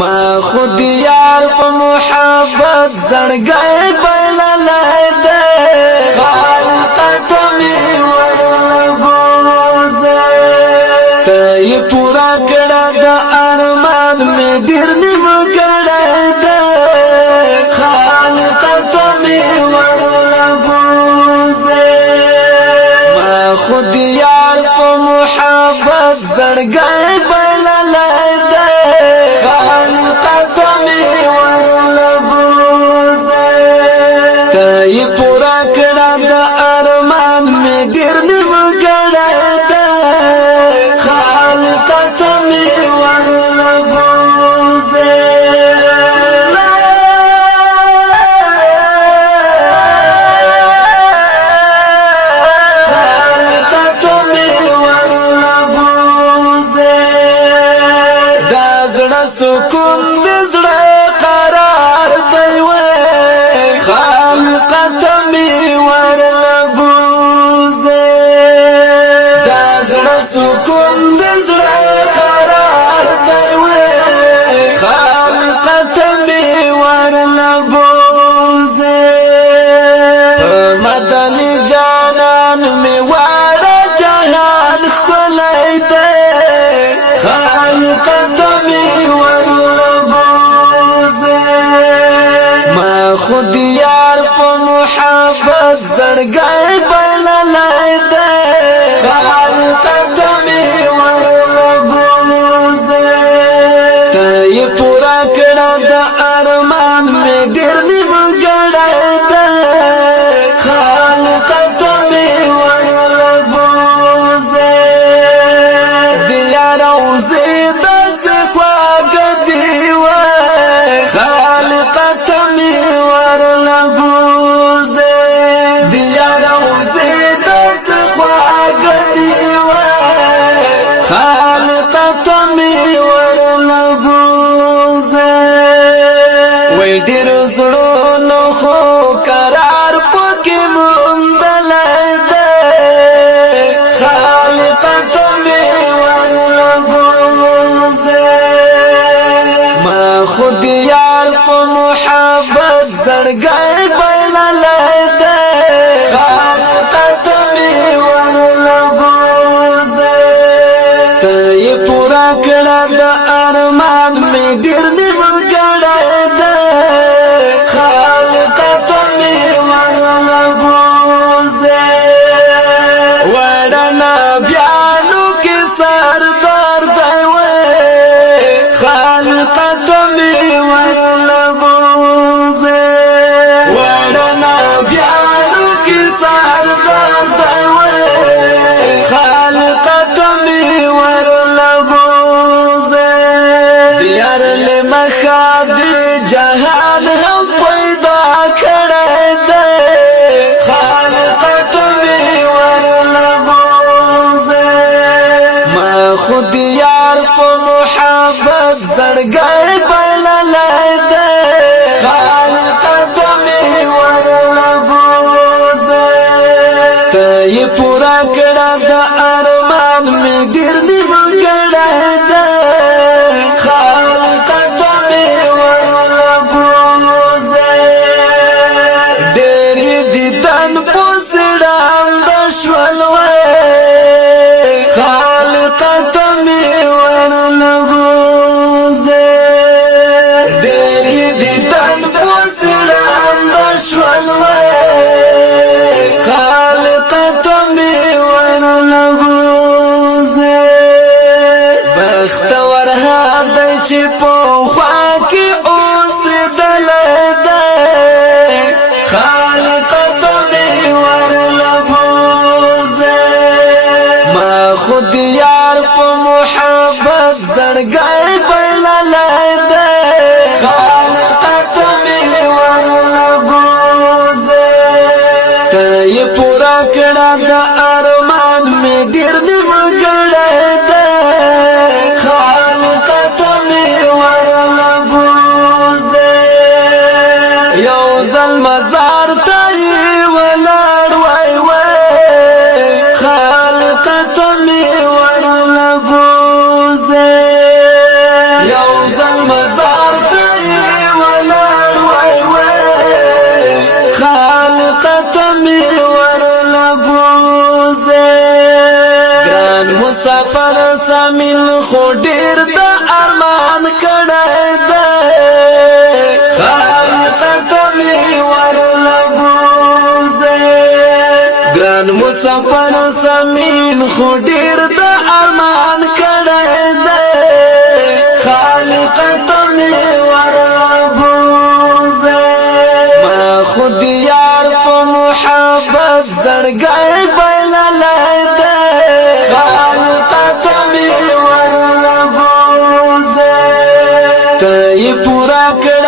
ما خود یار په محبت زړګی بللای دی خالق ته می ورلبوزه ته یې پورا کړه د ارمان می ډېر نیم کړی دی خالق ته می ورلبوزه ما خود یار په محبت زړګی بللای دی خالق ته می ورلبوزه ته یې پورا کړه د ارمان می ډېر نیم کړی دی خالق ته می ورلبوزه خالق ته می ورلبوزه دا زړه سکون دې زړه قرار دی وای خالق ته می ورلبوزه دا زړه سکون دې زړه قرار دی وای خالق ته می ورلبوزه مدني جانان می وړه جهان خلای دی خالق ته می ورلبوزه ما خود یار په محبت زړګی بللای دی خالق ته می ورلبوزه ته یې پورا کړه د ارمان می ډېر نیم کړی دی خالق ته می ورلبوزه د یار روضې داسې خواږه دي وای خالق ته می ورلبوزه د یار روضې داسې خواږه دي وای خالق ته می ورلبوزه وای ډېر زړونو خو قرار پکې موندلی دی خالق ته می ورلبوزه ما خود یار په محبت زړګی بللای دی خالق ته می ورلبوزه ته یې پورا کړه د ارمان می ډېر نیم کړی دی خالق ته می ورلبوزه وړه نبیانو کې سردار دی وای خالق ته می ورلبوزه وړه نبیانو کې سردار دی وای خالق ته می ورلبوزه یار له مخاد جهان هم پیدا کړی دی خالق ته می ورلبوزه ما خود یار په محبت زړګی بللای دی خالق ته می ورلبوزه ته یې پورا کړه د ارمان می ډېر نیم کړی دی خالق ته می ورلبوزه ډېر یې دیدن په زړه د شول وای خالق ته می ورلبوزه ډېر یې دیدن په زړه د شول وای خالق ته می ورلبوزه بختور هدی چې په خوا کې اوسېدلی دی خالق ته می ورلبوزه ما خود یار په محبت زړګی بللای دی خالق ته می ورلبوزه ته یې پورا کړه د ارمان می ډېر نیم کړی دی خالق ته می ورلبوزه یو ځل مزار ته یې ولاړ وای وای خالق ته می ورلبوزه یو ځل مزار سفر سمین خو ډیر د امان کړه دې خالق تمه وربوزه ما خود یار په محبت زړګي بللای دې خالق تمه وربوزه ته پورا کړ